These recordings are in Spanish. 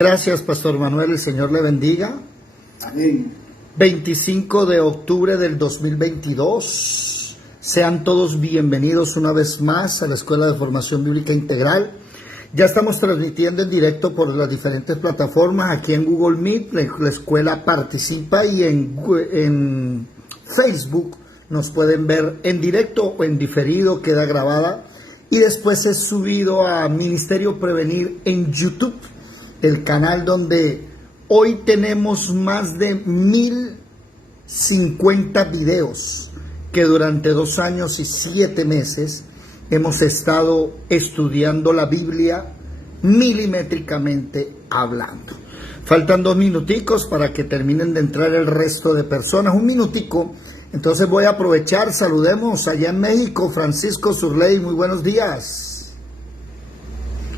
Gracias, Pastor Manuel, el Señor le bendiga. Amén. 25 de octubre del 2022. Sean todos bienvenidos una vez más a la Escuela de Formación Bíblica Integral. Ya estamos transmitiendo en directo por las diferentes plataformas. Aquí en Google Meet, la escuela participa, y en Facebook nos pueden ver en directo o en diferido, queda grabada. Y después es subido a Ministerio Prevenir en YouTube, el canal donde hoy tenemos más de 1050 videos que durante 2 años y 7 meses hemos estado estudiando la Biblia milimétricamente hablando. Faltan 2 minuticos para que terminen de entrar el resto de personas, 1 minutico. Entonces voy a aprovechar, saludemos allá en México, Francisco Surley, muy buenos días.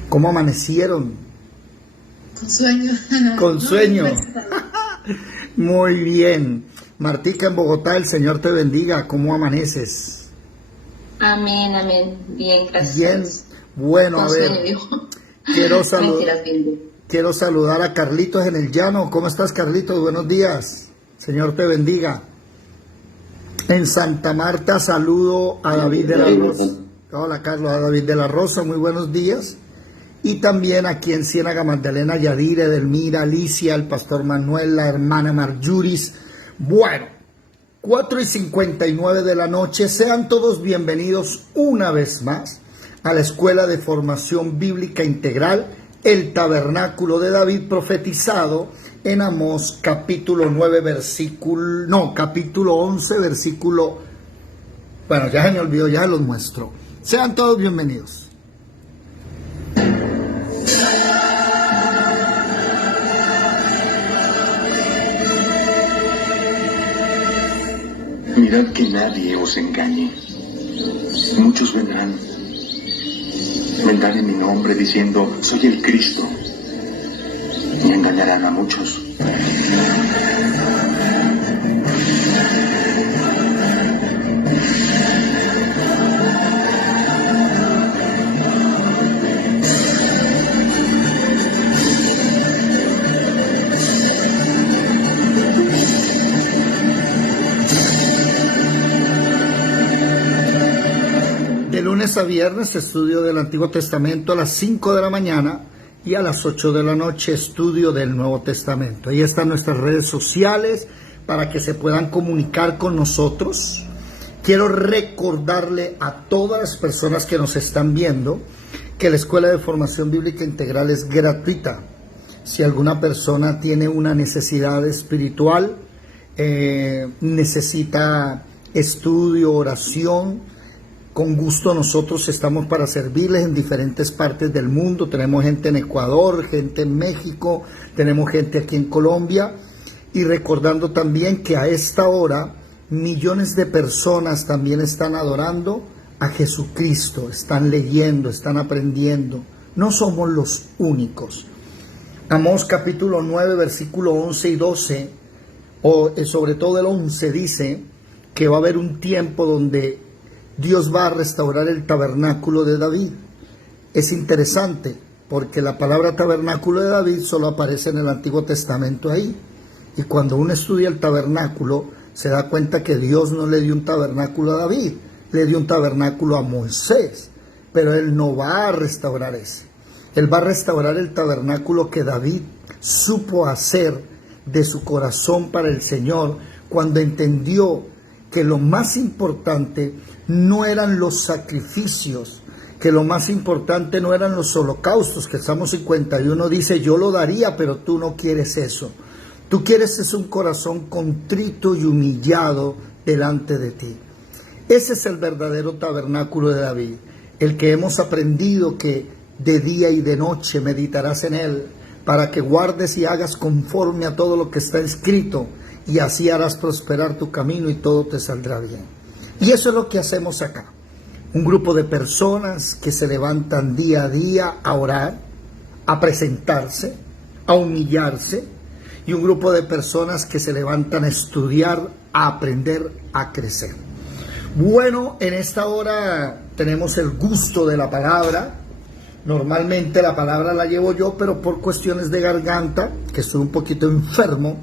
¿Cómo amanecieron? Con sueño. Con sueño. Muy bien. Martica en Bogotá, el Señor te bendiga. ¿Cómo amaneces? Amén, amén. Bien, gracias. Bien. Bueno, a ver. Quiero saludar a Carlitos en el Llano. ¿Cómo estás, Carlitos? Buenos días. Señor te bendiga. En Santa Marta saludo a David de la Rosa. Hola, Carlos. A David de la Rosa. Muy buenos días. Y también aquí en Ciénaga, Magdalena, Yadira, Edelmira, Alicia, el Pastor Manuel, la hermana Marjuris. Bueno, 4:59 de la noche. Sean todos bienvenidos una vez más a la Escuela de Formación Bíblica Integral, el Tabernáculo de David, profetizado en Amós capítulo 9, capítulo 11, versículo... Bueno, ya se me olvidó, ya los muestro. Sean todos bienvenidos. Mirad que nadie os engañe. Muchos vendrán en mi nombre diciendo, soy el Cristo, y engañarán a muchos. A viernes, estudio del Antiguo Testamento a las 5 de la mañana, y a las 8 de la noche, estudio del Nuevo Testamento. Ahí están nuestras redes sociales para que se puedan comunicar con nosotros. Quiero recordarle a todas las personas que nos están viendo que la Escuela de Formación Bíblica Integral es gratuita. Si alguna persona tiene una necesidad espiritual, necesita estudio, oración, con gusto nosotros estamos para servirles en diferentes partes del mundo. Tenemos gente en Ecuador, gente en México, tenemos gente aquí en Colombia. Y recordando también que a esta hora millones de personas también están adorando a Jesucristo, están leyendo, están aprendiendo. No somos los únicos. Amós capítulo 9, versículo 11 y 12, o sobre todo el 11, dice que va a haber un tiempo donde Dios va a restaurar el tabernáculo de David. Es interesante porque la palabra tabernáculo de David solo aparece en el Antiguo Testamento ahí. Y cuando uno estudia el tabernáculo, se da cuenta que Dios no le dio un tabernáculo a David, le dio un tabernáculo a Moisés. Pero Él no va a restaurar ese. Él va a restaurar el tabernáculo que David supo hacer de su corazón para el Señor, cuando entendió que lo más importante no eran los sacrificios, que lo más importante no eran los holocaustos, que Salmo 51 dice, yo lo daría, pero tú no quieres eso. Tú quieres es un corazón contrito y humillado delante de ti. Ese es el verdadero tabernáculo de David, el que hemos aprendido que de día y de noche meditarás en él, para que guardes y hagas conforme a todo lo que está escrito, y así harás prosperar tu camino y todo te saldrá bien. Y eso es lo que hacemos acá. Un grupo de personas que se levantan día a día a orar, a presentarse, a humillarse, y un grupo de personas que se levantan a estudiar, a aprender, a crecer. Bueno, en esta hora tenemos el gusto de la palabra. Normalmente la palabra la llevo yo, pero por cuestiones de garganta, que estoy un poquito enfermo,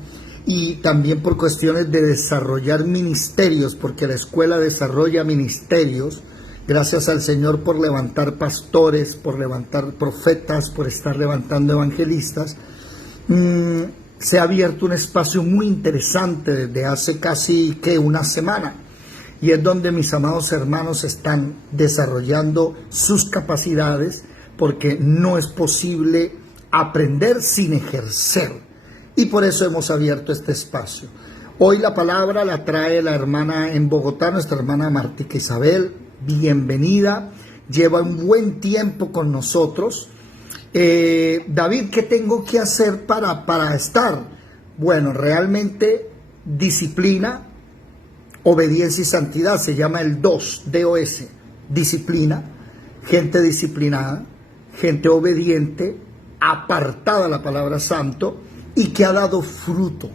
y también por cuestiones de desarrollar ministerios, porque la escuela desarrolla ministerios. Gracias al Señor por levantar pastores, por levantar profetas, por estar levantando evangelistas. Se ha abierto un espacio muy interesante desde hace casi una semana, y es donde mis amados hermanos están desarrollando sus capacidades, porque no es posible aprender sin ejercer, y por eso hemos abierto este espacio. Hoy la palabra la trae la hermana en Bogotá, nuestra hermana Martica Isabel. Bienvenida, lleva un buen tiempo con nosotros. David, ¿qué tengo que hacer para estar? Bueno, realmente disciplina, obediencia y santidad, se llama el DOS, D-O-S, disciplina, gente disciplinada, gente obediente, apartada a la palabra santo y que ha dado fruto.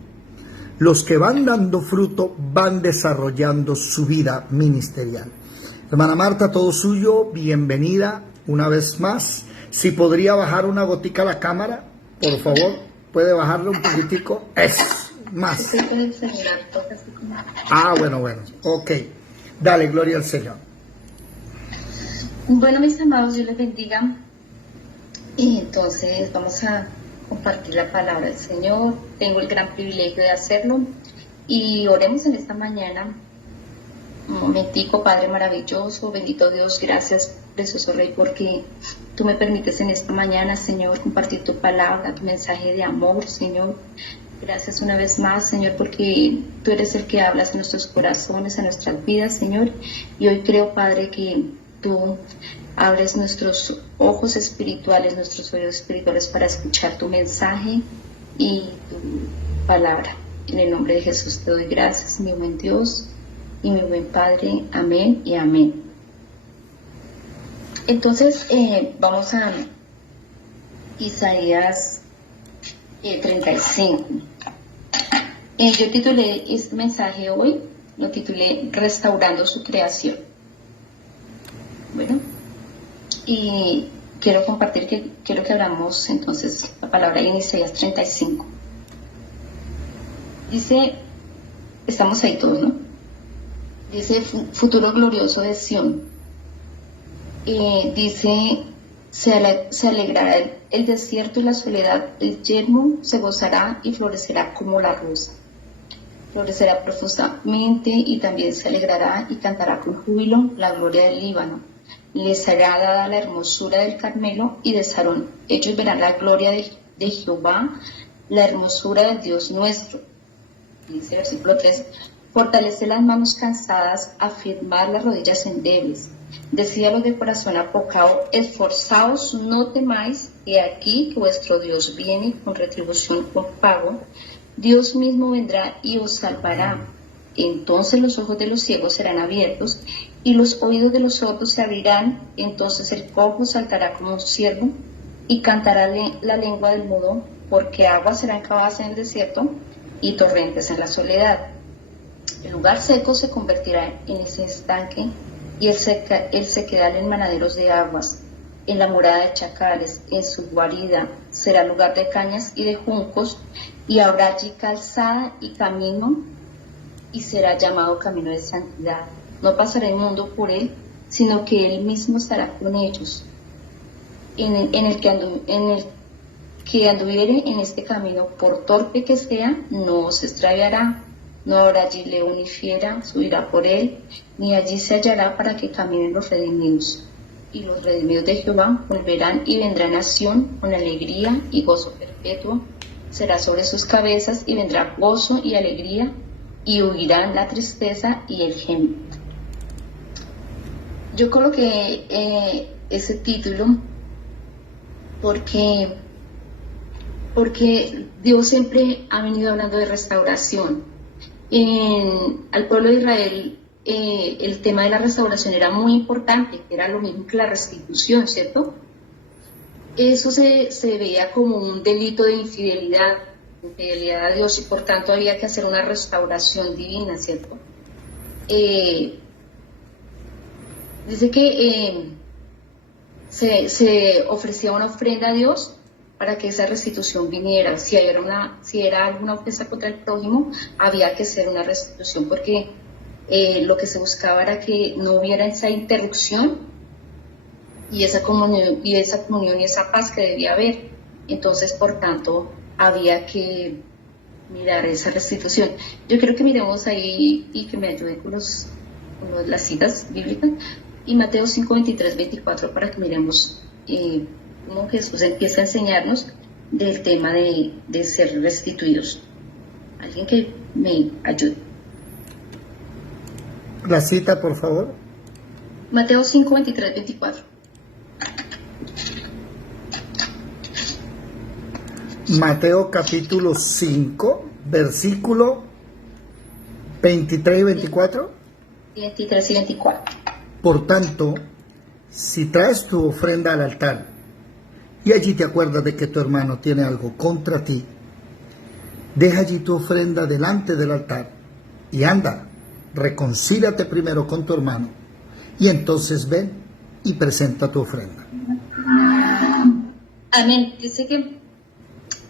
Los que van dando fruto van desarrollando su vida ministerial. Hermana Marta, todo suyo, bienvenida una vez más. Si podría bajar una gotica a la cámara, por favor, puede bajarle un poquitico. Es más. Bueno, ok. Dale, gloria al Señor. Bueno, mis amados, Dios les bendiga. Y entonces vamos a compartir la palabra del Señor. Tengo el gran privilegio de hacerlo. Y oremos en esta mañana. Un momentico, Padre maravilloso, bendito Dios, gracias, precioso Rey, porque tú me permites en esta mañana, Señor, compartir tu palabra, tu mensaje de amor, Señor. Gracias una vez más, Señor, porque tú eres el que hablas en nuestros corazones, en nuestras vidas, Señor. Y hoy creo, Padre, que tú abres nuestros ojos espirituales, nuestros oídos espirituales para escuchar tu mensaje y tu palabra. En el nombre de Jesús te doy gracias, mi buen Dios y mi buen Padre. Amén y amén. Entonces, vamos a Isaías 35. Yo titulé este mensaje hoy, lo titulé Restaurando su creación. Bueno, y quiero compartir quiero que abramos entonces la palabra en Isaías 35. Dice, estamos ahí todos, ¿no? Dice, futuro glorioso de Sión. Dice, se alegrará el desierto y la soledad, el yermo se gozará y florecerá como la rosa. Florecerá profusamente y también se alegrará y cantará con júbilo la gloria del Líbano. Les será dada la hermosura del Carmelo y de Sarón. Ellos verán la gloria de Jehová, la hermosura del Dios nuestro. Dice el versículo 3. Fortalecer las manos cansadas, afirmar las rodillas endebles. Decía los de corazón apocado, esforzaos, no temáis, he aquí que vuestro Dios viene con retribución, con pago. Dios mismo vendrá y os salvará. Entonces los ojos de los ciegos serán abiertos y los oídos de los sordos se abrirán. Entonces el cojo saltará como un ciervo y cantará la lengua del mudo, porque aguas serán cavadas en el desierto y torrentes en la soledad. El lugar seco se convertirá en ese estanque y el sequedal en manaderos de aguas. En la morada de chacales, en su guarida, será lugar de cañas y de juncos, y habrá allí calzada y camino, y será llamado camino de santidad. No pasará inmundo por él, sino que él mismo estará con ellos. En el que anduviere en este camino, por torpe que sea, no se extraviará. No habrá allí león ni fiera, subirá por él, ni allí se hallará para que caminen los redimidos. Y los redimidos de Jehová volverán y vendrán a Sión con alegría y gozo perpetuo. Será sobre sus cabezas y vendrá gozo y alegría, y huirán la tristeza y el gemido. Yo coloqué ese título porque Dios siempre ha venido hablando de restauración. Al pueblo de Israel el tema de la restauración era muy importante, era lo mismo que la restitución, ¿cierto? Eso se veía como un delito de infidelidad a Dios, y por tanto había que hacer una restauración divina, ¿cierto? Dice que se ofrecía una ofrenda a Dios para que esa restitución viniera. Si era alguna ofensa contra el prójimo, había que hacer una restitución, porque lo que se buscaba era que no hubiera esa interrupción y esa comunión y esa paz que debía haber. Entonces, por tanto, había que mirar esa restitución. Yo creo que miremos ahí y que me ayuden con las citas bíblicas, y Mateo 5, 23, 24, para que miremos cómo Jesús empieza a enseñarnos del tema de ser restituidos. Alguien que me ayude. La cita, por favor. Mateo 5, 23, 24. Mateo capítulo 5, versículo 23 y 24. 23 y 24. Por tanto, si traes tu ofrenda al altar y allí te acuerdas de que tu hermano tiene algo contra ti, deja allí tu ofrenda delante del altar y anda, reconcíliate primero con tu hermano y entonces ven y presenta tu ofrenda. Amén. Dice que,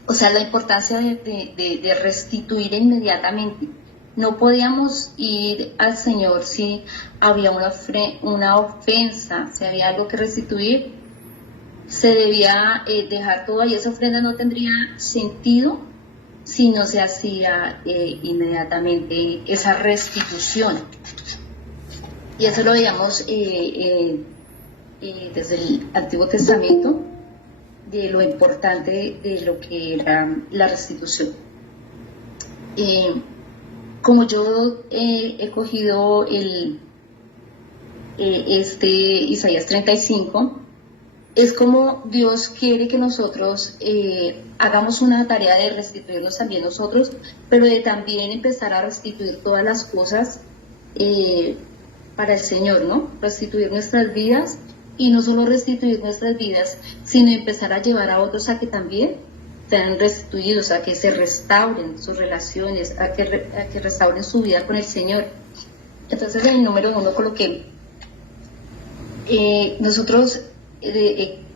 o sea, la importancia de restituir inmediatamente. No podíamos ir al Señor si había una ofensa, si había algo que restituir. Se debía dejar todo ahí. Esa ofrenda no tendría sentido si no se hacía inmediatamente esa restitución. Y eso lo veíamos desde el Antiguo Testamento, de lo importante de lo que era la restitución. Como yo he cogido Isaías 35, es como Dios quiere que nosotros hagamos una tarea de restituirnos también nosotros, pero de también empezar a restituir todas las cosas para el Señor, ¿no? Restituir nuestras vidas, y no solo restituir nuestras vidas, sino empezar a llevar a otros a que también sean restituidos, a que se restauren sus relaciones, a que restauren su vida con el Señor. Entonces, en el número 1 coloqué, nosotros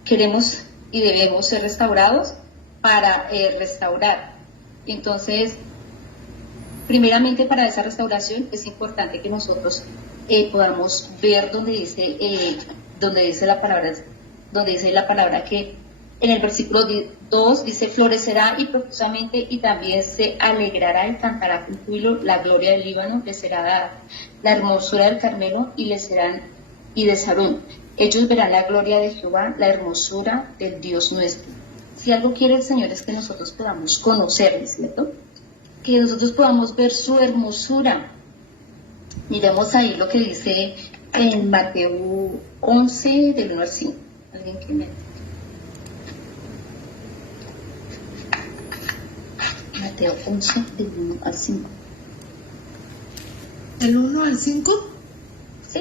queremos y debemos ser restaurados para restaurar. Entonces, primeramente, para esa restauración es importante que nosotros podamos ver donde dice la palabra que en el versículo 2 dice: florecerá y profusamente, y también se alegrará y cantará con júbilo. La gloria del Líbano le será dada, la hermosura del Carmelo y de Sarón. Ellos verán la gloria de Jehová, la hermosura del Dios nuestro. Si algo quiere el Señor es que nosotros podamos conocerle, ¿cierto? Que nosotros podamos ver su hermosura. Miremos ahí lo que dice en Mateo 11, del 1 al 5. ¿Alguien que me... Mateo 11, del 1 al 5. ¿Del 1 al 5? Sí.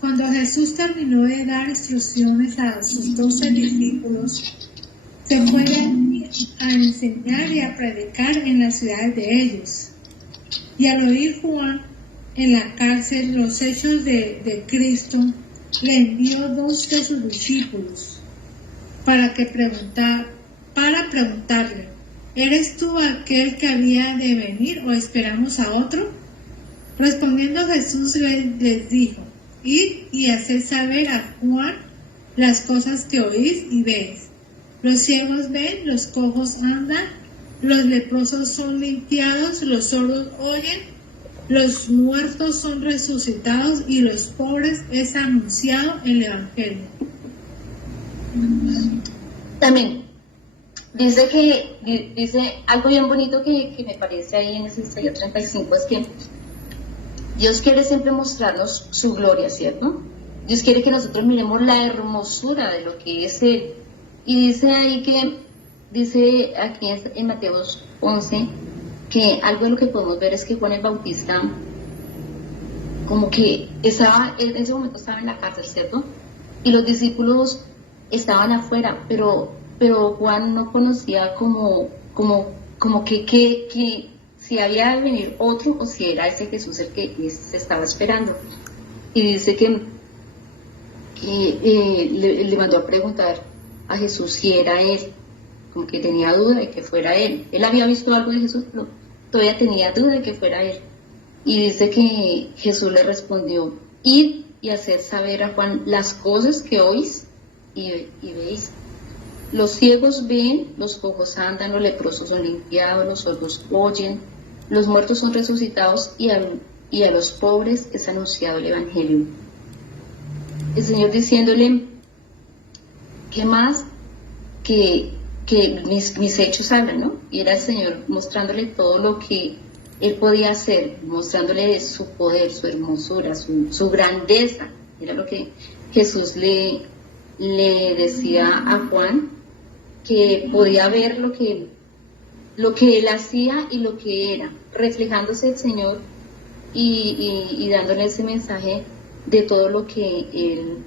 Cuando Jesús terminó de dar instrucciones a sus 12 discípulos, se fue a enseñar y a predicar en las ciudades de ellos. Y al oír Juan en la cárcel los hechos de Cristo, le envió 2 de sus discípulos para preguntarle: ¿eres tú aquel que había de venir o esperamos a otro? Respondiendo Jesús les dijo: id y haced saber a Juan las cosas que oís y veis. Los ciegos ven, los cojos andan, los leprosos son limpiados, los sordos oyen, los muertos son resucitados, y los pobres es anunciado el Evangelio. También dice algo bien bonito que me parece ahí en ese Isaías 35, es que Dios quiere siempre mostrarnos su gloria, ¿cierto? Dios quiere que nosotros miremos la hermosura de lo que es Él. Y dice aquí en Mateo 11, que algo de lo que podemos ver es que Juan el Bautista, como que en ese momento estaba en la cárcel, ¿cierto? Y los discípulos estaban afuera, pero Juan no conocía como que si había de venir otro o si era ese Jesús el que se estaba esperando. Y dice que le mandó a preguntar a Jesús si era él, como que tenía duda de que fuera él. Él había visto algo de Jesús, pero todavía tenía duda de que fuera él. Y dice que Jesús le respondió: id y haced saber a Juan las cosas que oís y veis. Los ciegos ven, los cojos andan, los leprosos son limpiados, los sordos oyen, los muertos son resucitados y a los pobres es anunciado el Evangelio. El Señor diciéndole: ¿qué más? Que mis hechos hablan, ¿no? Y era el Señor mostrándole todo lo que Él podía hacer, mostrándole su poder, su hermosura, su grandeza. Era lo que Jesús le decía a Juan, que podía ver lo que Él hacía y lo que era, reflejándose el Señor y dándole ese mensaje de todo lo que Él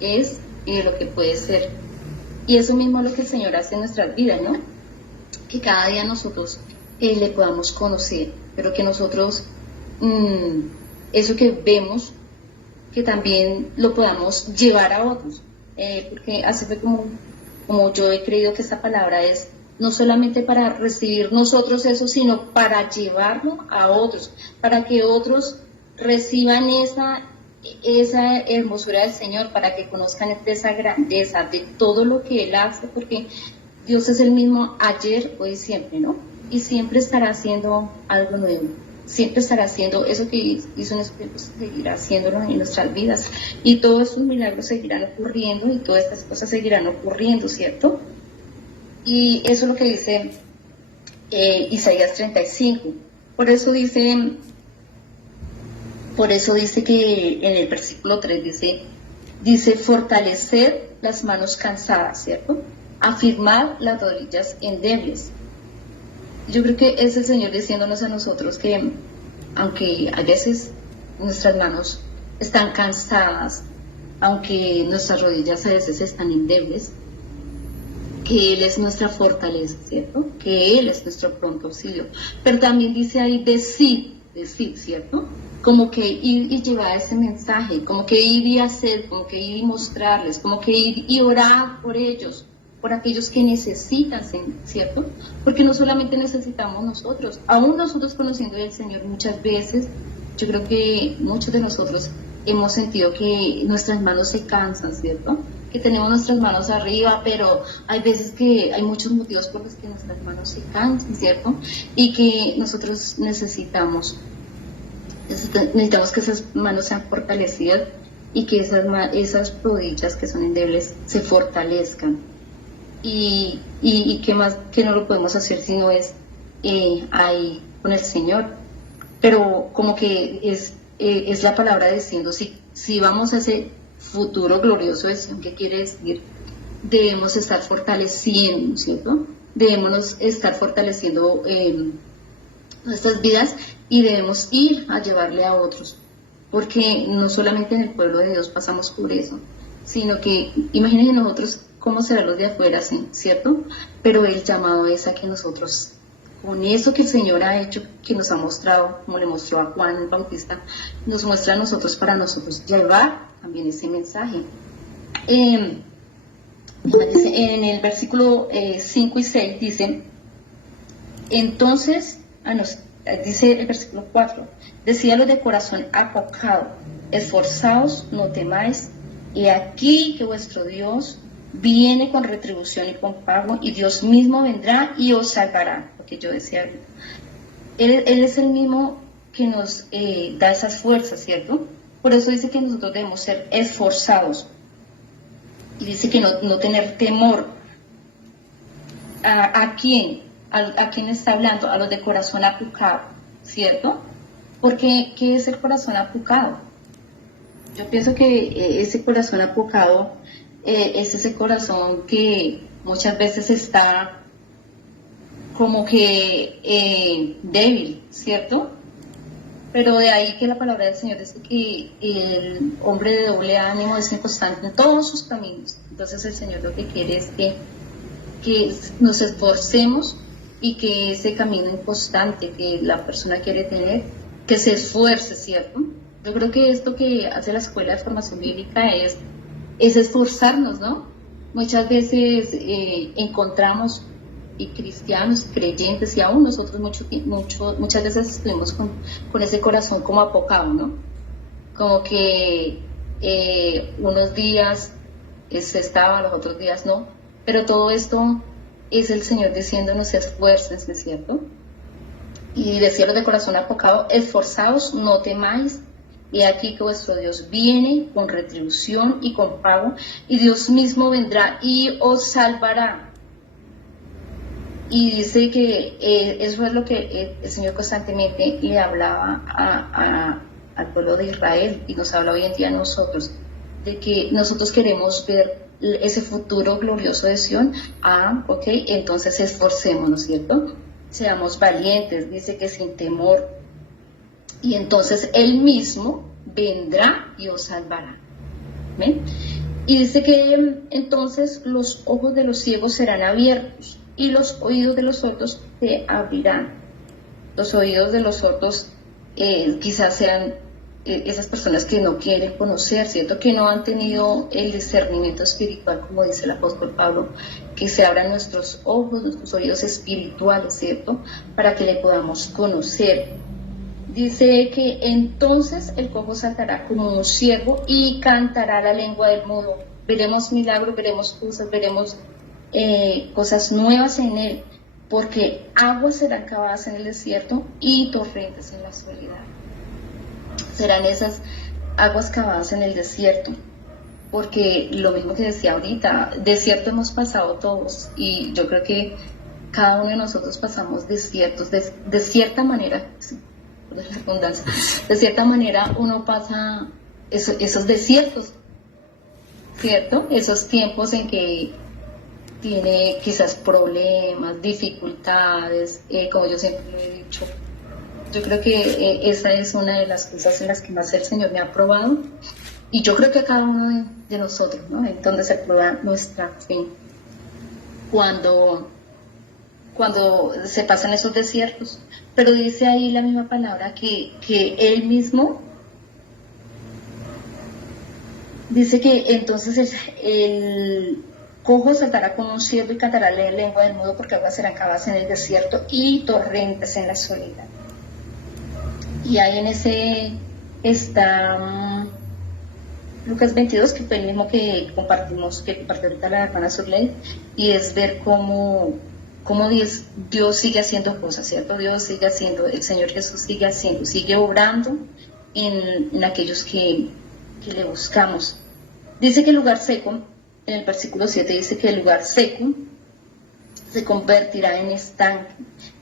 es y de lo que puede ser. Y eso mismo es lo que el Señor hace en nuestras vidas, ¿no? Que cada día nosotros le podamos conocer, pero que nosotros eso que vemos, que también lo podamos llevar a otros, porque así fue como yo he creído que esta palabra es no solamente para recibir nosotros eso, sino para llevarlo a otros, para que otros reciban esa hermosura del Señor, para que conozcan de esa grandeza, de todo lo que Él hace, porque Dios es el mismo ayer, hoy y siempre, ¿no? Y siempre estará haciendo algo nuevo, siempre estará haciendo eso que hizo en estos tiempos, seguirá haciéndolo en nuestras vidas, y todos esos milagros seguirán ocurriendo, y todas estas cosas seguirán ocurriendo, ¿cierto? Y eso es lo que dice Isaías 35, por eso dice que en el versículo 3 dice fortalecer las manos cansadas, ¿cierto? Afirmar las rodillas endebles. Yo creo que es el Señor diciéndonos a nosotros que aunque a veces nuestras manos están cansadas, aunque nuestras rodillas a veces están endebles, que Él es nuestra fortaleza, ¿cierto? Que Él es nuestro pronto auxilio. Pero también dice ahí decid, ¿cierto? Como que ir y llevar ese mensaje, como que ir y hacer, como que ir y mostrarles, como que ir y orar por ellos, por aquellos que necesitan, ¿cierto? Porque no solamente necesitamos nosotros, aún nosotros conociendo al Señor muchas veces, yo creo que muchos de nosotros hemos sentido que nuestras manos se cansan, ¿cierto? Que tenemos nuestras manos arriba, pero hay veces que hay muchos motivos por los que nuestras manos se cansan, ¿cierto? Y que nosotros necesitamos que esas manos sean fortalecidas y que esas rodillas que son endebles se fortalezcan. Y qué más que no lo podemos hacer si no es ahí con el Señor. Pero como que es la palabra diciendo, si vamos a ese futuro glorioso, ¿qué quiere decir? Debemos estar fortaleciendo, ¿cierto? Debemos estar fortaleciendo nuestras vidas y debemos ir a llevarle a otros, porque no solamente en el pueblo de Dios pasamos por eso, sino que imagínense nosotros cómo serán los de afuera, ¿cierto? Pero el llamado es a que nosotros, con eso que el Señor ha hecho, que nos ha mostrado, como le mostró a Juan el Bautista, nos muestra a nosotros para nosotros llevar también ese mensaje. En el versículo 5 y 6 dice, entonces, dice el versículo 4, decía los de corazón apocado, esforzaos, no temáis, y aquí que vuestro Dios viene con retribución y con pago, y Dios mismo vendrá y os salvará, lo que yo decía ahorita. Él es el mismo que nos da esas fuerzas, ¿cierto? Por eso dice que nosotros debemos ser esforzados, y dice que no tener temor. ¿A quién? ¿A quién está hablando? A los de corazón apocado, ¿cierto? Porque, ¿qué es el corazón apocado? Yo pienso que ese corazón apocado es ese corazón que muchas veces está como que débil, ¿cierto? Pero de ahí que la palabra del Señor dice que el hombre de doble ánimo es inconstante en todos sus caminos. Entonces el Señor lo que quiere es que nos esforcemos y que ese camino inconstante que la persona quiere tener, que se esfuerce, ¿cierto? Yo creo que esto que hace la Escuela de Formación Bíblica es esforzarnos, ¿no? Muchas veces encontramos y cristianos, creyentes, y aún nosotros muchas veces estuvimos con ese corazón como apocado, ¿no? Como que unos días se estaba, los otros días no, pero todo esto es el Señor diciéndonos esfuércense, ¿cierto? Y decirles de corazón apocado, esforzaos, no temáis, y aquí que vuestro Dios viene con retribución y con pago, y Dios mismo vendrá y os salvará. Y dice que eso es lo que el Señor constantemente le hablaba al pueblo de Israel, y nos habla hoy en día a nosotros, de que nosotros queremos ver ese futuro glorioso de Sion. Ok, entonces esforcémonos, ¿cierto? Seamos valientes, dice que sin temor, y entonces Él mismo vendrá y os salvará. ¿Ven? Y dice que entonces los ojos de los ciegos serán abiertos y los oídos de los sordos se abrirán. Los oídos de los sordos quizás sean esas personas que no quieren conocer, ¿cierto? Que no han tenido el discernimiento espiritual, como dice el apóstol Pablo, que se abran nuestros ojos, nuestros oídos espirituales, ¿cierto? Para que le podamos conocer. Dice que entonces el cojo saltará como un ciervo y cantará la lengua del mudo. Veremos milagros, veremos cosas, veremos cosas nuevas en él, porque aguas serán cavadas en el desierto y torrentes en la soledad. Serán esas aguas cavadas en el desierto, porque lo mismo que decía ahorita, desierto hemos pasado todos, y yo creo que cada uno de nosotros pasamos desiertos, de cierta manera, por la redundancia, de cierta manera uno pasa esos desiertos, ¿cierto? Esos tiempos en que tiene quizás problemas, dificultades, como yo siempre lo he dicho. Yo creo que esa es una de las cosas en las que más el Señor me ha probado, y yo creo que a cada uno de nosotros, ¿no? En donde se prueba nuestra fe, cuando se pasan esos desiertos. Pero dice ahí la misma palabra que Él mismo dice que entonces el cojo saltará como un ciervo y cantará la lengua del mudo, porque aguas serán cavadas en el desierto y torrentes en la soledad. Y ahí en ese está Lucas 22, que fue el mismo que compartió ahorita la hermana Surley, y es ver cómo Dios sigue haciendo cosas, ¿cierto? Dios sigue haciendo, el Señor Jesús sigue haciendo, sigue obrando en aquellos que le buscamos. Dice que el lugar seco, en el versículo 7 dice que el lugar seco se convertirá en estanque,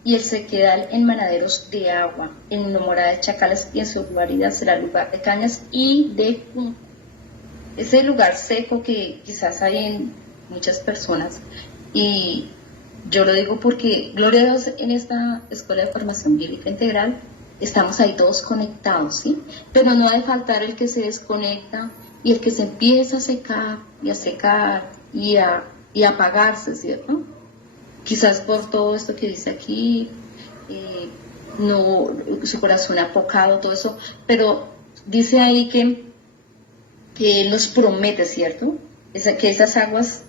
y el sequedal en manaderos de agua, en una morada de chacales, y en su guarida será lugar de cañas y de junco. Ese lugar seco que quizás hay en muchas personas, y yo lo digo porque, gloria a Dios, en esta Escuela de Formación Bíblica Integral estamos ahí todos conectados, ¿sí? Pero no ha de faltar el que se desconecta y el que se empieza a secar y a secar y a apagarse, ¿cierto? Quizás por todo esto que dice aquí, no, su corazón apocado, todo eso, pero dice ahí que Él nos promete, ¿cierto? Que esas aguas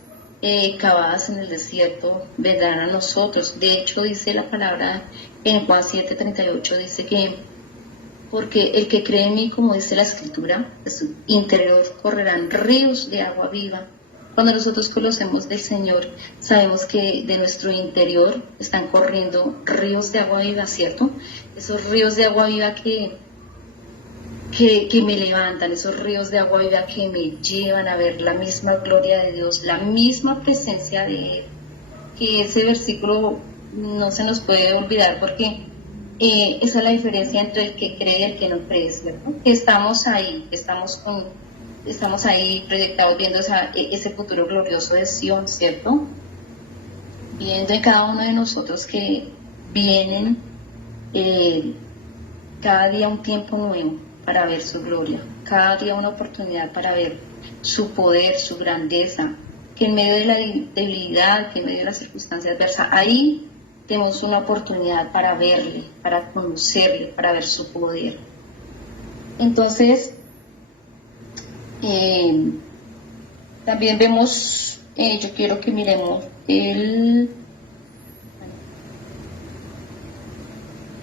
cavadas en el desierto vendrán a nosotros. De hecho, dice la palabra en Juan 7:38, dice que porque el que cree en mí, como dice la Escritura, de su interior correrán ríos de agua viva. Cuando nosotros conocemos del Señor, sabemos que de nuestro interior están corriendo ríos de agua viva, ¿cierto? Esos ríos de agua viva que me levantan, esos ríos de agua viva que me llevan a ver la misma gloria de Dios, la misma presencia de Él. Que ese versículo no se nos puede olvidar, porque esa es la diferencia entre el que cree y el que no cree, ¿cierto? Estamos ahí, estamos ahí proyectados viendo ese futuro glorioso de Sion, ¿cierto? Viendo en cada uno de nosotros que vienen cada día un tiempo nuevo para ver su gloria, cada día una oportunidad para ver su poder, su grandeza, que en medio de la debilidad, que en medio de las circunstancias adversas, ahí tenemos una oportunidad para verle, para conocerle, para ver su poder. Entonces, también vemos, yo quiero que miremos en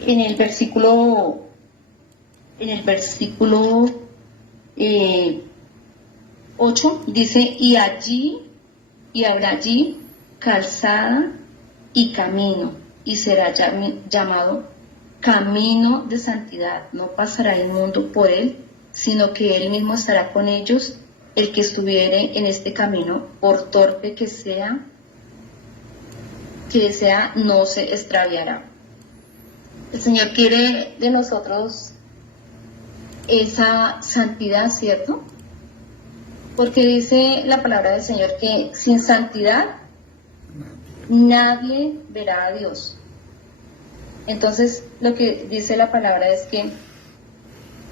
el versículo 8 dice, y habrá allí calzada y camino, y será llamado camino de santidad. No pasará el mundo por él, sino que él mismo estará con ellos. El que estuviere en este camino, por torpe que sea, no se extraviará. El Señor quiere de nosotros esa santidad, ¿cierto? Porque dice la palabra del Señor que sin santidad nadie verá a Dios. Entonces, lo que dice la palabra es que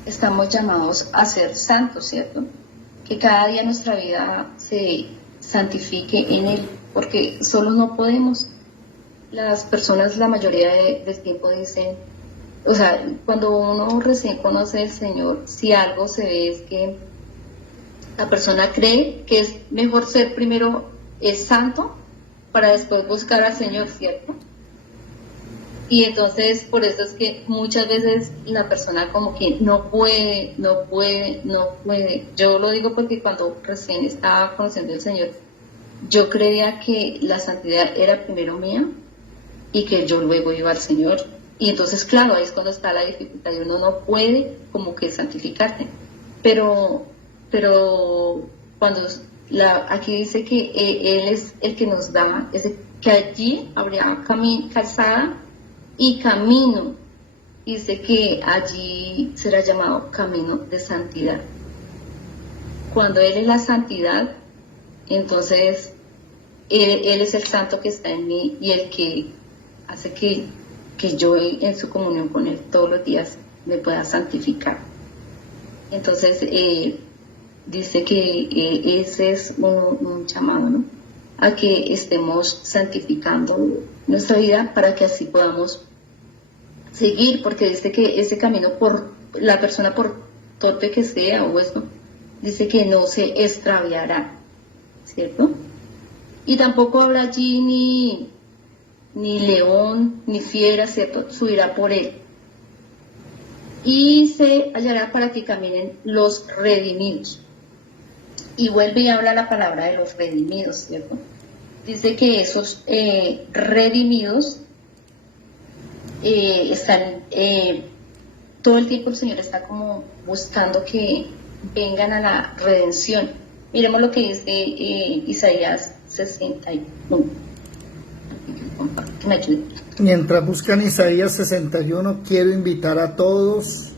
estamos llamados a ser santos, ¿cierto? Que cada día nuestra vida se santifique en Él, porque solos no podemos. Las personas la mayoría del tiempo dicen, o sea, cuando uno recién conoce al Señor, si algo se ve es que la persona cree que es mejor ser primero santo para después buscar al Señor, ¿cierto? Y entonces por eso es que muchas veces la persona como que no puede. Yo lo digo porque cuando recién estaba conociendo al Señor, yo creía que la santidad era primero mía y que yo luego iba al Señor. Y entonces, claro, ahí es cuando está la dificultad y uno no puede como que santificarte. Pero cuando aquí dice que Él es el que nos da, que allí habría calzada y camino, dice que allí será llamado camino de santidad. Cuando Él es la santidad, entonces Él es el santo que está en mí y el que hace que yo en su comunión con Él todos los días me pueda santificar. Entonces dice que ese es un llamado, ¿no? A que estemos santificando nuestra vida para que así podamos seguir, porque dice que ese camino, por la persona por torpe que sea o eso, dice que no se extraviará, ¿cierto? Y tampoco habrá allí ni león, ni fiera, ¿cierto? Subirá por él. Y se hallará para que caminen los redimidos. Y vuelve y habla la palabra de los redimidos, ¿cierto? Dice que esos redimidos están, todo el tiempo el Señor está como buscando que vengan a la redención. Miremos lo que dice Isaías 61. Que me ayude. Mientras buscan Isaías 61, quiero invitar a todos.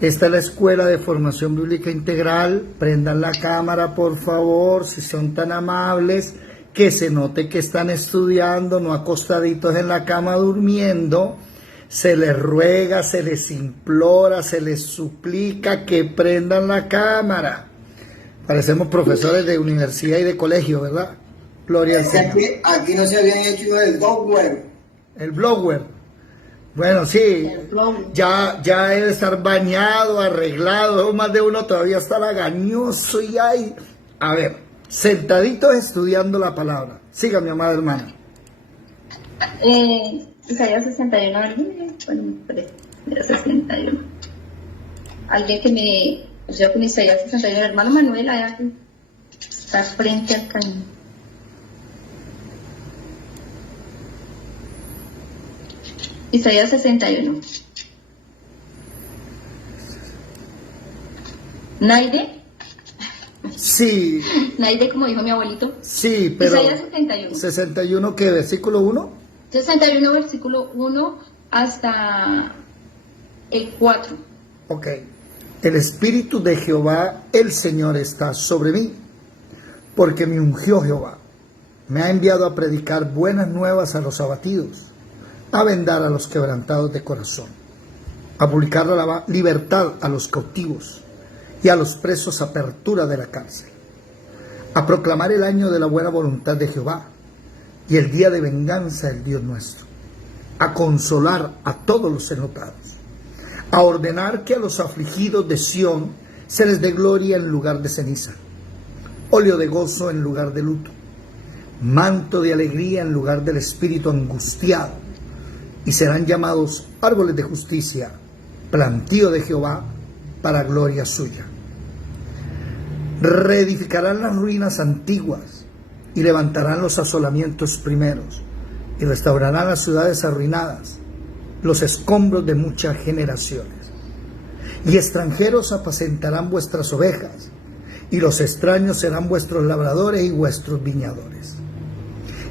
Esta es la Escuela de Formación Bíblica Integral. Prendan la cámara, por favor, si son tan amables, que se note que están estudiando, no acostaditos en la cama durmiendo. Se les ruega, se les implora, se les suplica que prendan la cámara. Parecemos profesores de universidad y de colegio, ¿verdad? Gloria al Señor. Aquí no se habían hecho el blogware. El blogware. Bueno, sí, ya debe estar bañado, arreglado, más de uno todavía está lagañoso y hay. A ver, sentaditos estudiando la palabra. Siga, mi amada hermana. Isaías 61, alguien, bueno, mira, 61. Alguien que me, o sea, con Isaías 61, hermano Manuel, allá que está frente al camino. Isaías 61. ¿Naide? Sí. ¿Naide, como dijo mi abuelito? Sí, pero... Isaías 61. 61, ¿qué? ¿Versículo 1? 61, versículo 1 hasta el 4. Ok. El Espíritu de Jehová, el Señor, está sobre mí, porque me ungió Jehová. Me ha enviado a predicar buenas nuevas a los abatidos, a vendar a los quebrantados de corazón, a publicar la libertad a los cautivos y a los presos apertura de la cárcel, a proclamar el año de la buena voluntad de Jehová y el día de venganza del Dios nuestro, a consolar a todos los enlutados, a ordenar que a los afligidos de Sión se les dé gloria en lugar de ceniza, óleo de gozo en lugar de luto, manto de alegría en lugar del espíritu angustiado, y serán llamados árboles de justicia, plantío de Jehová para gloria suya. Reedificarán las ruinas antiguas y levantarán los asolamientos primeros y restaurarán las ciudades arruinadas, los escombros de muchas generaciones. Y extranjeros apacentarán vuestras ovejas, y los extraños serán vuestros labradores y vuestros viñadores.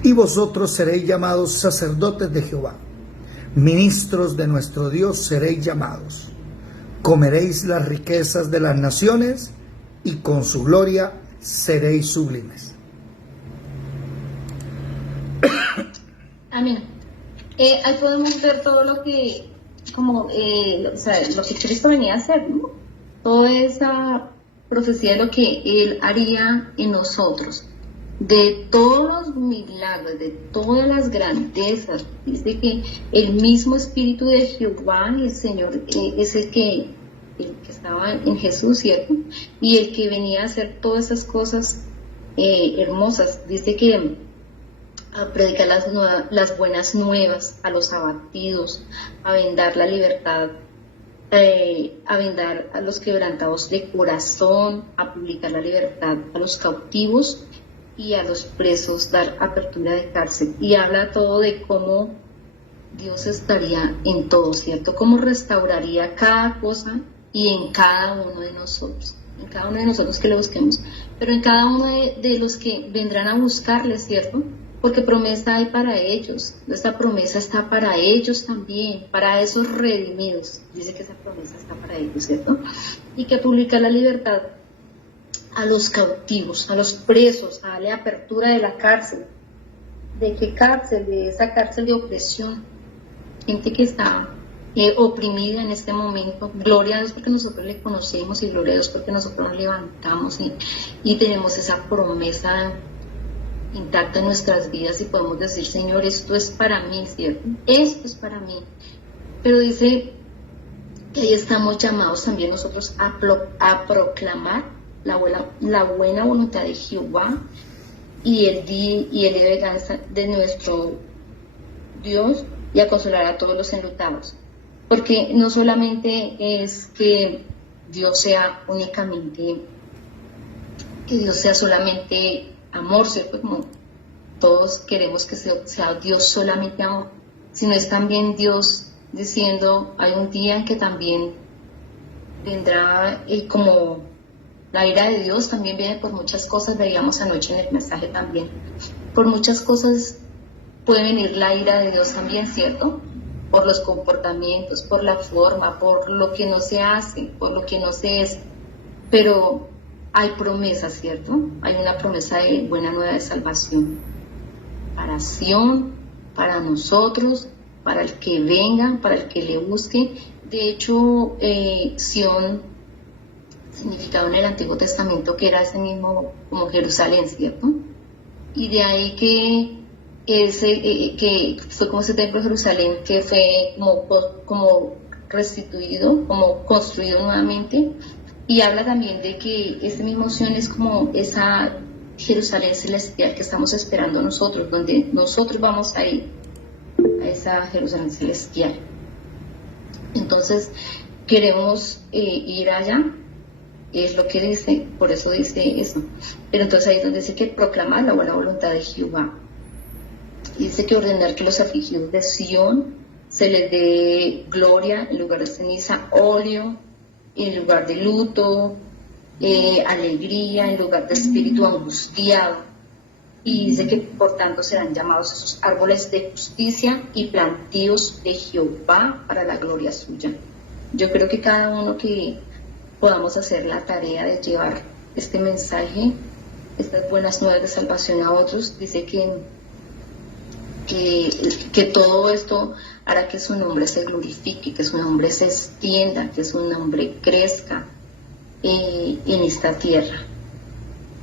Y vosotros seréis llamados sacerdotes de Jehová, ministros de nuestro Dios seréis llamados. Comeréis las riquezas de las naciones, y con su gloria seréis sublimes. Amén. Ahí podemos ver todo lo que, o sea, lo que Cristo venía a hacer, ¿no? Toda esa profecía de lo que Él haría en nosotros, de todos los milagros, de todas las grandezas. Dice que el mismo Espíritu de Jehová, el Señor, es el que estaba en Jesús, ¿cierto? Y el que venía a hacer todas esas cosas hermosas. Dice que a predicar las buenas nuevas a los abatidos, a vendar la libertad, a vendar a los quebrantados de corazón, a publicar la libertad a los cautivos y a los presos, dar apertura de cárcel. Y habla todo de cómo Dios estaría en todo, ¿cierto? Cómo restauraría cada cosa y en cada uno de nosotros. En cada uno de nosotros que le busquemos, pero en cada uno de los que vendrán a buscarle, ¿cierto? Porque promesa hay para ellos, esta promesa está para ellos también, para esos redimidos, dice que esa promesa está para ellos, ¿cierto? Y que publica la libertad a los cautivos, a los presos, a darle apertura de la cárcel. ¿De qué cárcel? De esa cárcel de opresión, gente que está oprimida en este momento. Gloria a Dios porque nosotros le conocemos, y gloria a Dios porque nosotros nos levantamos y tenemos esa promesa intacta en nuestras vidas y podemos decir: Señor, esto es para mí, ¿cierto? Esto es para mí. Pero dice que ahí estamos llamados también nosotros a proclamar la buena voluntad de Jehová y el día de venganza de nuestro Dios, y a consolar a todos los enlutados. Porque no solamente es que Dios sea solamente amor, ¿cierto? Como todos queremos que sea Dios solamente amor, sino es también Dios diciendo: hay un día en que también vendrá, como la ira de Dios también viene por muchas cosas. Veíamos anoche en el mensaje también, por muchas cosas puede venir la ira de Dios también, ¿cierto? Por los comportamientos, por la forma, por lo que no se hace, por lo que no se es, pero hay promesas, ¿cierto? Hay una promesa de buena nueva de salvación para Sión, para nosotros, para el que venga, para el que le busque. De hecho, Sión significaba en el Antiguo Testamento que era ese mismo como Jerusalén, ¿cierto? Y de ahí que fue como ese templo de Jerusalén que fue como restituido, como construido nuevamente. Y habla también de que este mismo Sion es como esa Jerusalén celestial que estamos esperando nosotros, donde nosotros vamos a ir a esa Jerusalén celestial. Entonces queremos ir allá, es lo que dice, por eso dice eso. Pero entonces ahí es donde dice que proclamar la buena voluntad de Jehová. Y dice que ordenar que los afligidos de Sion se les dé gloria en lugar de ceniza, óleo en lugar de luto, alegría en lugar de espíritu angustiado. Y dice que por tanto serán llamados esos árboles de justicia y plantíos de Jehová para la gloria suya. Yo creo que cada uno que podamos hacer la tarea de llevar este mensaje, estas buenas nuevas de salvación a otros, dice que todo esto hará que su nombre se glorifique, que su nombre se extienda, que su nombre crezca en esta tierra.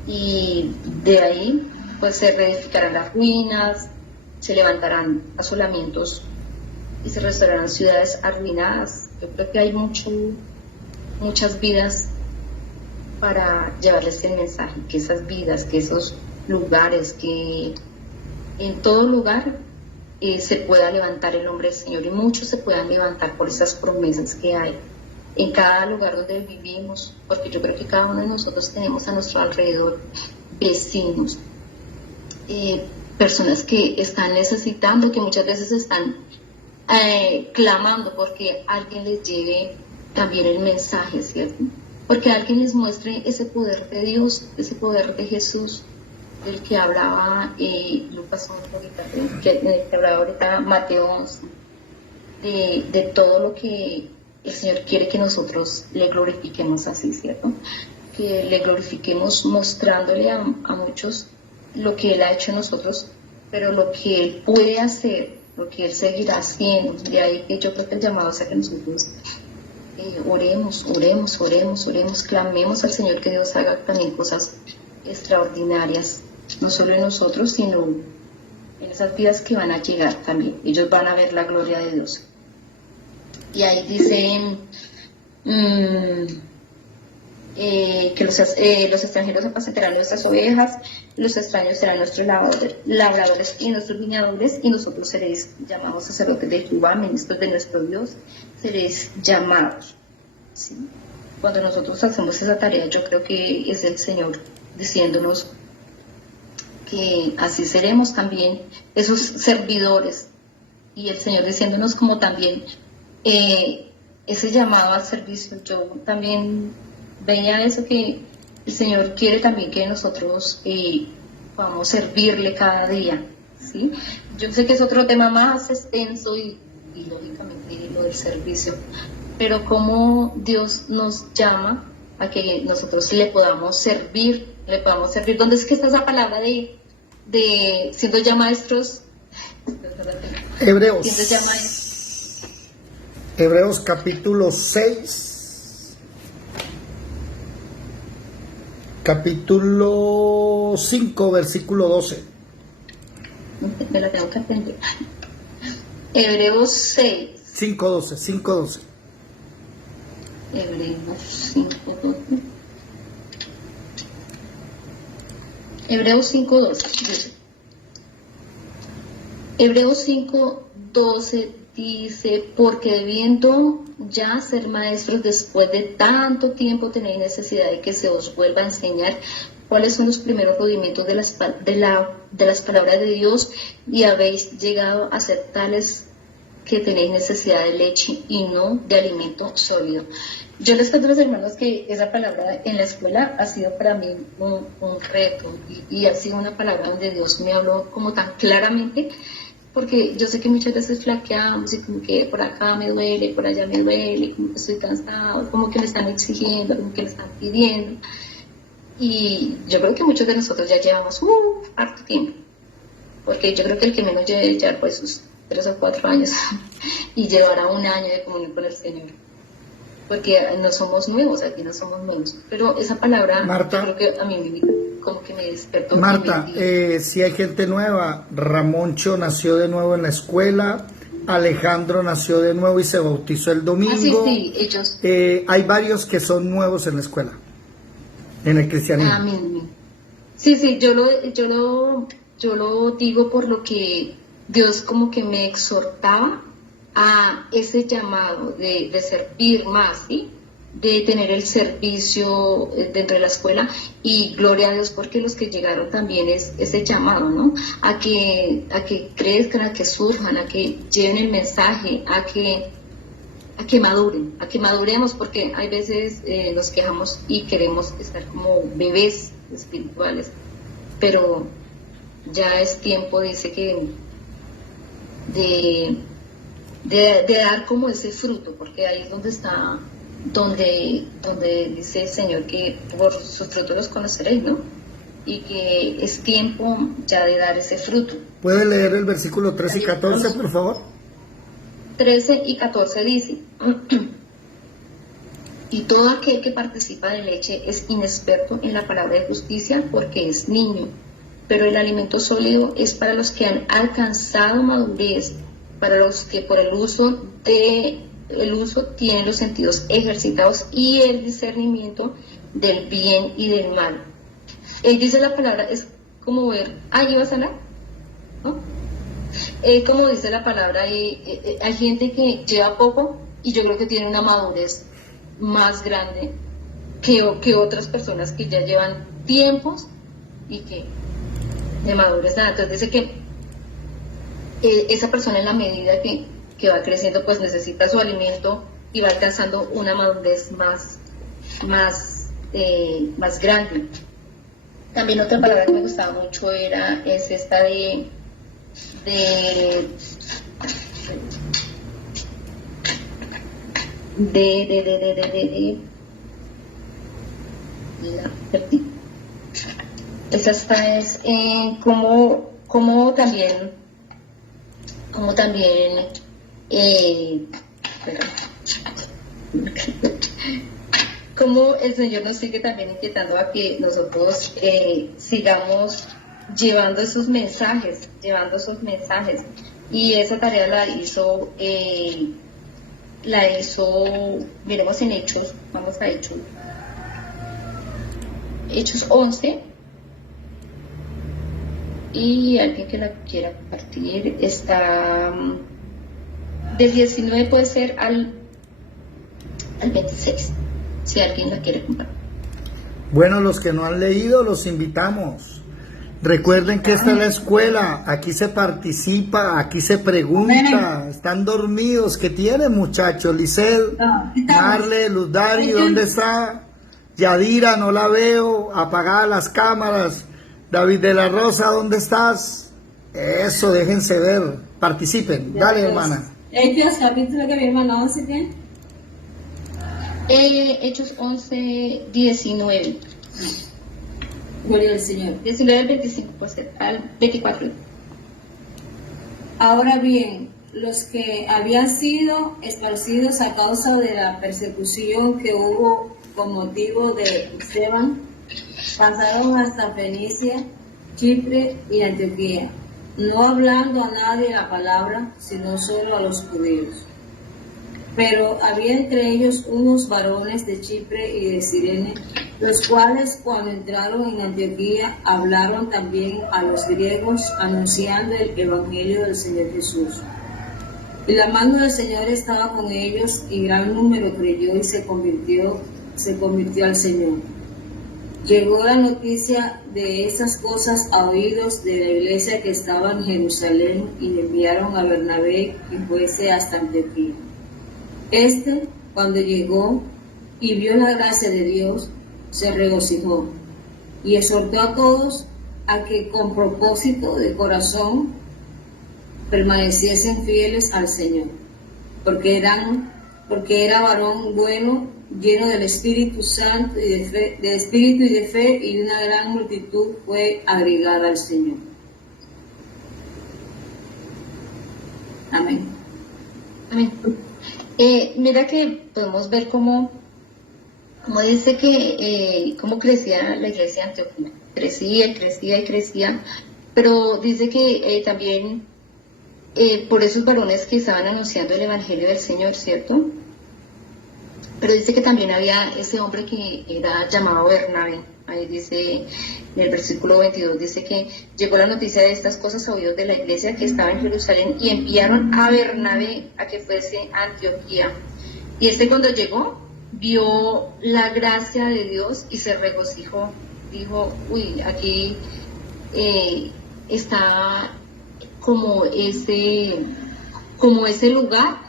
Y de ahí pues se reedificarán las ruinas, se levantarán asolamientos y se restaurarán ciudades arruinadas. Yo creo que hay muchas vidas para llevarles el mensaje, que esas vidas, que esos lugares, que en todo lugar se pueda levantar el nombre del Señor y muchos se puedan levantar por esas promesas que hay en cada lugar donde vivimos, porque yo creo que cada uno de nosotros tenemos a nuestro alrededor vecinos, personas que están necesitando, que muchas veces están clamando porque alguien les lleve también el mensaje, ¿cierto? Porque alguien les muestre ese poder de Dios, ese poder de Jesús, del que hablaba Lucas 11 ahorita, que hablaba ahorita Mateo 11, de todo lo que el Señor quiere que nosotros le glorifiquemos así, ¿cierto? Que le glorifiquemos mostrándole a muchos lo que Él ha hecho en nosotros, pero lo que Él puede hacer, lo que Él seguirá haciendo. De ahí que yo creo que el llamado es a que nosotros oremos, clamemos al Señor que Dios haga también cosas extraordinarias, no solo en nosotros, sino en esas vidas que van a llegar también. Ellos van a ver la gloria de Dios. Y ahí dicen que los extranjeros apacentarán nuestras ovejas, los extraños serán nuestros labradores y nuestros viñadores, y nosotros seréis llamados sacerdotes de Jehová, ministros de nuestro Dios, seréis llamados, ¿sí? Cuando nosotros hacemos esa tarea, yo creo que es el Señor diciéndonos que así seremos también esos servidores, y el Señor diciéndonos como también ese llamado al servicio. Yo también veía eso, que el Señor quiere también que nosotros podamos servirle cada día, ¿sí? Yo sé que es otro tema más extenso y lógicamente lo del servicio, pero como Dios nos llama a que nosotros le podamos servir. ¿Dónde es que está esa palabra de siendo ya maestros? Hebreos. Siendo ya maestros. Hebreos capítulo 6, capítulo 5, versículo 12. Me la tengo que aprender. Hebreos 6. 5:12. Hebreos 5:12. Hebreos 5:12. Hebreos 5:12 dice: porque debiendo ya ser maestros después de tanto tiempo, tenéis necesidad de que se os vuelva a enseñar cuáles son los primeros rudimentos de las palabras de Dios, y habéis llegado a ser tales que tenéis necesidad de leche y no de alimento sólido. Yo les cuento a los hermanos que esa palabra en la escuela ha sido para mí un reto, y ha sido una palabra donde Dios me habló como tan claramente, porque yo sé que muchas veces flaqueamos y como que por acá me duele, por allá me duele, como que estoy cansado, como que me están exigiendo, como que me están pidiendo. Y yo creo que muchos de nosotros ya llevamos harto tiempo, porque yo creo que el que menos lleve ya pues sus 3 o 4 años y llevará un año de comunión con el Señor, porque no somos nuevos, aquí no somos nuevos, pero esa palabra, Marta, yo creo que a mí como que me despertó. Marta, si hay gente nueva, Ramoncho nació de nuevo en la escuela, Alejandro nació de nuevo y se bautizó el domingo. Sí, ellos. Hay varios que son nuevos en la escuela, en el cristianismo. Amén. Sí, yo lo digo por lo que Dios como que me exhortaba a ese llamado de servir más, ¿sí? De tener el servicio dentro de la escuela, y gloria a Dios porque los que llegaron también es ese llamado, ¿no? A que crezcan, a que surjan, a que lleven el mensaje, a que maduremos, porque hay veces nos quejamos y queremos estar como bebés espirituales, pero ya es tiempo, dice que de dar como ese fruto, porque ahí es donde está, donde dice el Señor que por sus frutos los conoceréis, ¿no? Y que es tiempo ya de dar ese fruto. ¿Puede leer el versículo 13 y 14, por favor? 13 y 14 dice: y todo aquel que participa de leche es inexperto en la palabra de justicia, porque es niño, pero el alimento sólido es para los que han alcanzado madurez, para los que por el uso tienen los sentidos ejercitados y el discernimiento del bien y del mal. Él dice la palabra, es como ver, ¿iba a sanar? ¿No? Como dice la palabra, hay gente que lleva poco y yo creo que tiene una madurez más grande que otras personas que ya llevan tiempos y que de madurez nada. Entonces dice que esa persona en la medida que va creciendo pues necesita su alimento y va alcanzando una madurez más grande. También otra palabra que me gustaba mucho es esta de la perdí. Esta es como también como el Señor nos sigue también inquietando a que nosotros sigamos llevando esos mensajes, y esa tarea la hizo, miremos en Hechos, vamos a Hechos 11, y alguien que la quiera compartir, está del 19 puede ser al 26, si alguien la quiere compartir. Bueno, los que no han leído, los invitamos. Recuerden que esta es la escuela, aquí se participa, aquí se pregunta. Están dormidos, ¿qué tienen, muchachos? Lisel, Marle, Luz Dari, ¿dónde está? Yadira, no la veo, apagadas las cámaras. David de la Rosa, ¿dónde estás? Eso, déjense ver, participen. Dale, hermana. Hechos, capítulo que mi hermana 11, ¿qué? Hechos 11, 19. Gloria al Señor. 19 al 25, pues, al 24. Ahora bien, los que habían sido esparcidos a causa de la persecución que hubo con motivo de Esteban, pasaron hasta Fenicia, Chipre y Antioquía, no hablando a nadie la palabra, sino solo a los judíos. Pero había entre ellos unos varones de Chipre y de Cirene, los cuales cuando entraron en Antioquía hablaron también a los griegos, anunciando el evangelio del Señor Jesús. Y la mano del Señor estaba con ellos, y gran número creyó y se convirtió al Señor. Llegó la noticia de esas cosas a oídos de la iglesia que estaba en Jerusalén, y le enviaron a Bernabé que fuese hasta Antioquía. Cuando llegó y vio la gracia de Dios, se regocijó y exhortó a todos a que con propósito de corazón permaneciesen fieles al Señor, porque era varón bueno, lleno del Espíritu Santo y de espíritu y de fe, y una gran multitud fue agregada al Señor. Amén. Amén. Mira que podemos ver cómo dice que cómo crecía la iglesia de Antioquía. Crecía, pero dice que también por esos varones que estaban anunciando el evangelio del Señor, ¿cierto? Pero dice que también había ese hombre que era llamado Bernabé. Ahí dice, en el versículo 22, dice que llegó la noticia de estas cosas a oídos de la iglesia que estaba en Jerusalén, y enviaron a Bernabé a que fuese a Antioquía. Y cuando llegó, vio la gracia de Dios y se regocijó. Dijo, uy, aquí está como ese lugar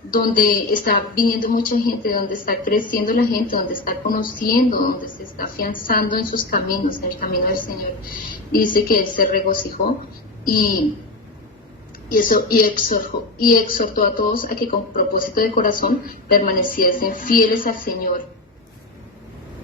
donde está viniendo mucha gente, donde está creciendo la gente, donde está conociendo, donde se está afianzando en sus caminos, en el camino del Señor. Y dice que él se regocijó y exhortó a todos a que con propósito de corazón permaneciesen fieles al Señor.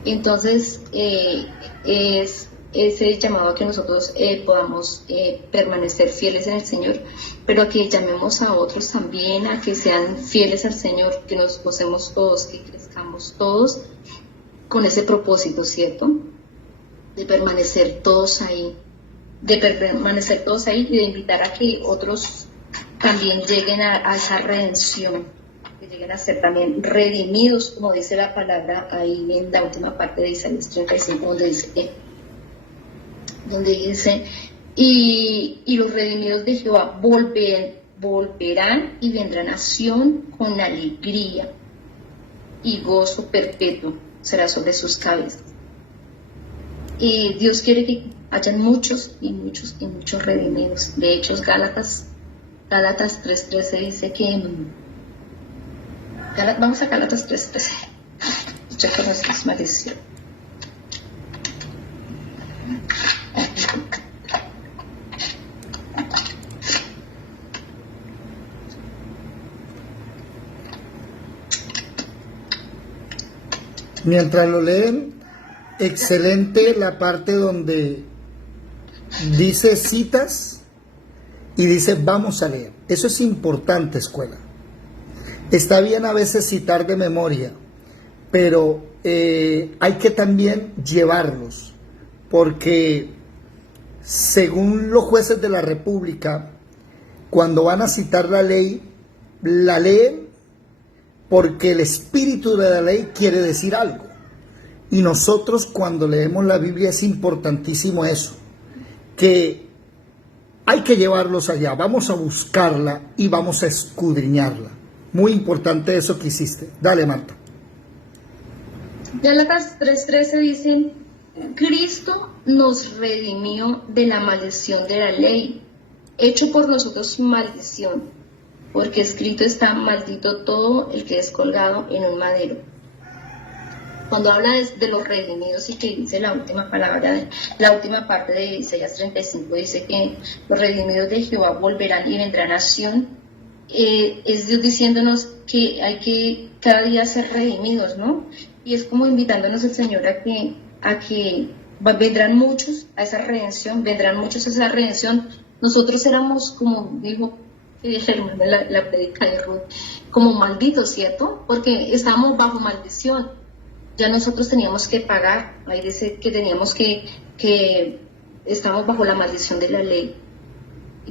Entonces es ese llamado a que nosotros podamos permanecer fieles en el Señor, pero a que llamemos a otros también a que sean fieles al Señor, que nos gocemos todos, que crezcamos todos con ese propósito, ¿cierto? De permanecer todos ahí, y de invitar a que otros también lleguen a esa redención, que lleguen a ser también redimidos, como dice la palabra ahí en la última parte de Isaías 35, donde dice y los redimidos de Jehová volverán y vendrán a Sión con alegría, y gozo perpetuo será sobre sus cabezas. Y Dios quiere que hayan muchos y muchos y muchos redimidos. De hecho, Gálatas 3:13 dice que... vamos a Gálatas 3:13. Ya conocemos maldición. Mientras lo leen, excelente la parte donde dice citas y dice vamos a leer. Eso es importante, escuela. Está bien a veces citar de memoria, pero hay que también llevarlos, porque según los jueces de la República, cuando van a citar la ley, la leen porque el espíritu de la ley quiere decir algo. Y nosotros cuando leemos la Biblia es importantísimo eso, que hay que llevarlos allá, vamos a buscarla y vamos a escudriñarla. Muy importante eso que hiciste. Dale, Marta. Gálatas 3:13 dice, Cristo nos redimió de la maldición de la ley, hecho por nosotros maldición, porque escrito está, maldito todo el que es colgado en un madero. Cuando habla de los redimidos y que dice la última palabra, la última parte de Isaías 35, dice que los redimidos de Jehová volverán y vendrán a Sión, es Dios diciéndonos que hay que cada día ser redimidos, ¿no? Y es como invitándonos el Señor a que vendrán muchos a esa redención, Nosotros éramos, como dijo la predica de Ruth, como malditos, ¿cierto? Porque estábamos bajo maldición. Ya nosotros teníamos que pagar. Ahí dice que teníamos que estamos bajo la maldición de la ley.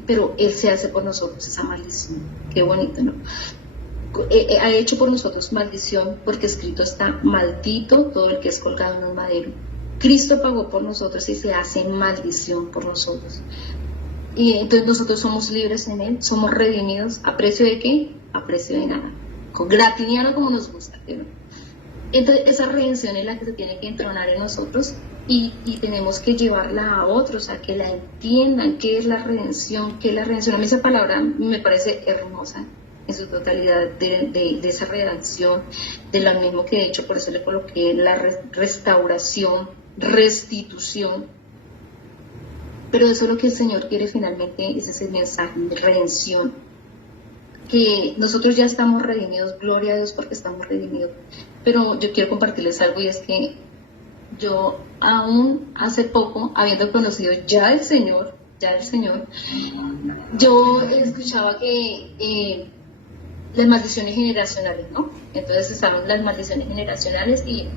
Pero Él se hace por nosotros esa maldición. Qué bonito, ¿no? Ha hecho por nosotros maldición, porque escrito está, maldito todo el que es colgado en un madero. Cristo pagó por nosotros y se hace maldición por nosotros. Y entonces nosotros somos libres en Él, somos redimidos. ¿A precio de qué? A precio de nada. Con gratiniano como nos gusta, ¿no? Entonces esa redención es la que se tiene que entronar en nosotros y tenemos que llevarla a otros, a que la entiendan, qué es la redención, qué es la redención. A mí esa palabra me parece hermosa en su totalidad, de esa redención, de lo mismo que he hecho, por eso le coloqué la restauración, restitución. Pero eso es lo que el Señor quiere finalmente, es ese mensaje de redención, que nosotros ya estamos redimidos, gloria a Dios porque estamos redimidos. Pero yo quiero compartirles algo, y es que yo aún hace poco, habiendo conocido ya el Señor, yo escuchaba que las maldiciones generacionales, ¿no? Entonces estaban las maldiciones generacionales y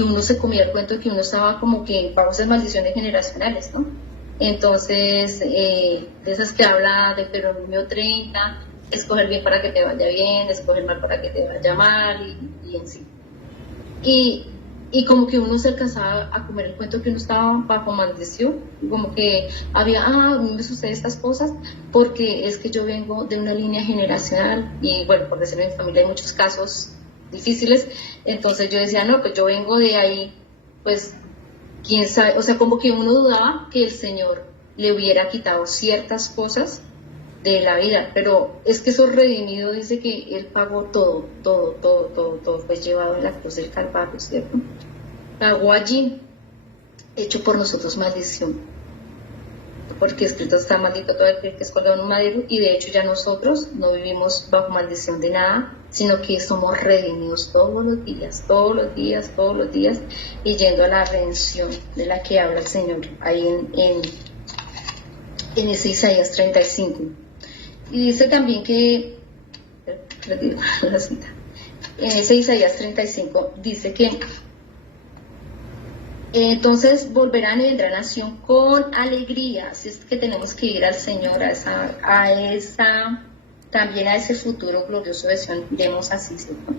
uno se comía el cuento de que uno estaba como que bajo esas maldiciones generacionales, ¿no? Entonces, de esas que habla del Deuteronomio 30, escoger bien para que te vaya bien, escoger mal para que te vaya mal, y en sí. Y como que uno se alcanzaba a comer el cuento que uno estaba bajo maldición, como que había, a mí me suceden estas cosas porque es que yo vengo de una línea generacional, y bueno, por decirlo, en mi familia hay muchos casos difíciles, entonces yo decía, no, pues yo vengo de ahí, pues quién sabe, o sea, como que uno dudaba que el Señor le hubiera quitado ciertas cosas de la vida, pero es que eso redimido dice que Él pagó todo, fue llevado en la cruz del Calvario, ¿cierto? Pagó allí, hecho por nosotros maldición, porque escrito está, maldito todo aquel que es colgado en un madero, y de hecho ya nosotros no vivimos bajo maldición de nada, sino que somos redimidos todos los días, y yendo a la redención de la que habla el Señor ahí en ese Isaías 35. Y dice también que, retiro la cita, en ese Isaías 35 dice que Entonces volverán y vendrán a Sion con alegría. Así es que tenemos que ir al Señor, también a ese futuro glorioso de Sion, iremos así, ¿cierto?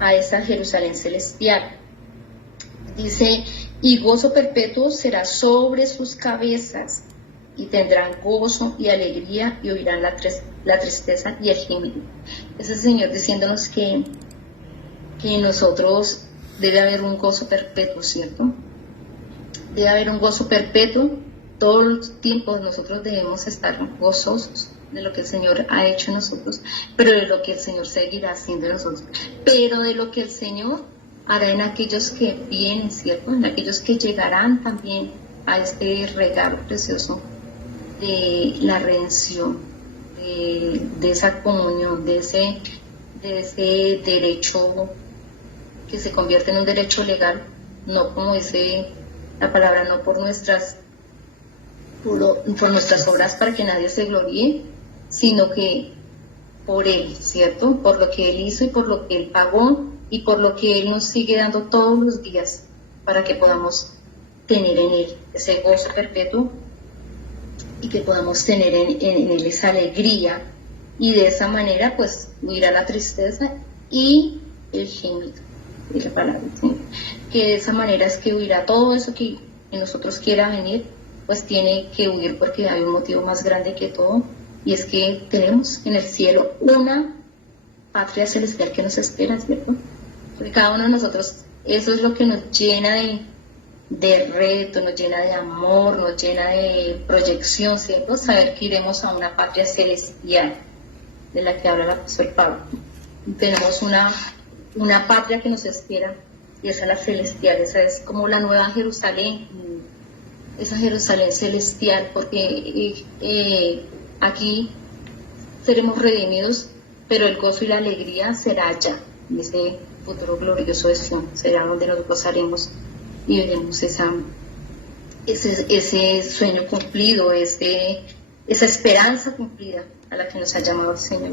A esa Jerusalén celestial. Dice, y gozo perpetuo será sobre sus cabezas, y tendrán gozo y alegría, y oirán la tristeza y el gemido. Es el Señor diciéndonos que nosotros debe haber un gozo perpetuo, ¿cierto? Debe haber un gozo perpetuo. Todo el tiempo nosotros debemos estar gozosos de lo que el Señor ha hecho en nosotros, pero de lo que el Señor seguirá haciendo en nosotros, pero de lo que el Señor hará en aquellos que vienen, ¿cierto? En aquellos que llegarán también a este regalo precioso de la redención, de esa comunión, de ese derecho que se convierte en un derecho legal, no como dice la palabra, no por nuestras obras para que nadie se gloríe, sino que por Él, ¿cierto? Por lo que Él hizo y por lo que Él pagó y por lo que Él nos sigue dando todos los días para que podamos tener en Él ese gozo perpetuo y que podamos tener en Él esa alegría, y de esa manera pues huirá la tristeza y el gemido, es la palabra, ¿sí? Que de esa manera es que huirá todo eso que en nosotros quiera venir, pues tiene que huir, porque hay un motivo más grande que todo, y es que tenemos en el cielo una patria celestial que nos espera, ¿cierto? Porque cada uno de nosotros, eso es lo que nos llena de reto, nos llena de amor, nos llena de proyección, ¿cierto? Saber que iremos a una patria celestial, de la que habla el apóstol Pablo. Tenemos una patria que nos espera, y esa es la celestial, esa es como la nueva Jerusalén, esa Jerusalén celestial, porque aquí seremos redimidos, pero el gozo y la alegría será allá, en ese futuro glorioso de Sion, será donde nos gozaremos y veremos ese sueño cumplido, esa esperanza cumplida a la que nos ha llamado el Señor.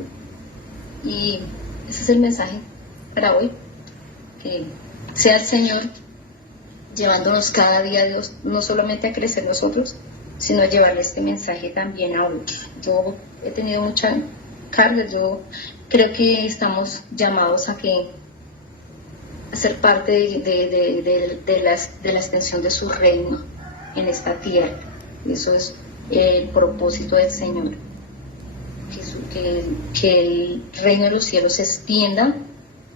Y ese es el mensaje para hoy, que sea el Señor llevándonos cada día a Dios, no solamente a crecer nosotros, sino a llevarle este mensaje también a otros. Yo he tenido mucha carga, yo creo que estamos llamados a ser parte de la extensión de su reino en esta tierra. Eso es el propósito del Señor, que el reino de los cielos se extienda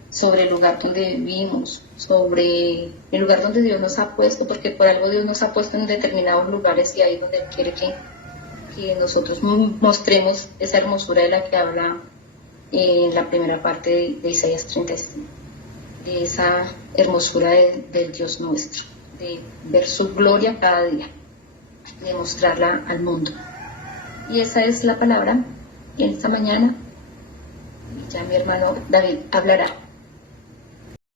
sobre el lugar donde vivimos, sobre el lugar donde Dios nos ha puesto, porque por algo Dios nos ha puesto en determinados lugares, y ahí es donde Él quiere que nosotros mostremos esa hermosura de la que habla en la primera parte de Isaías 35, de esa hermosura del Dios nuestro, de ver su gloria cada día, de mostrarla al mundo. Y esa es la palabra en esta mañana. Ya mi hermano David hablará.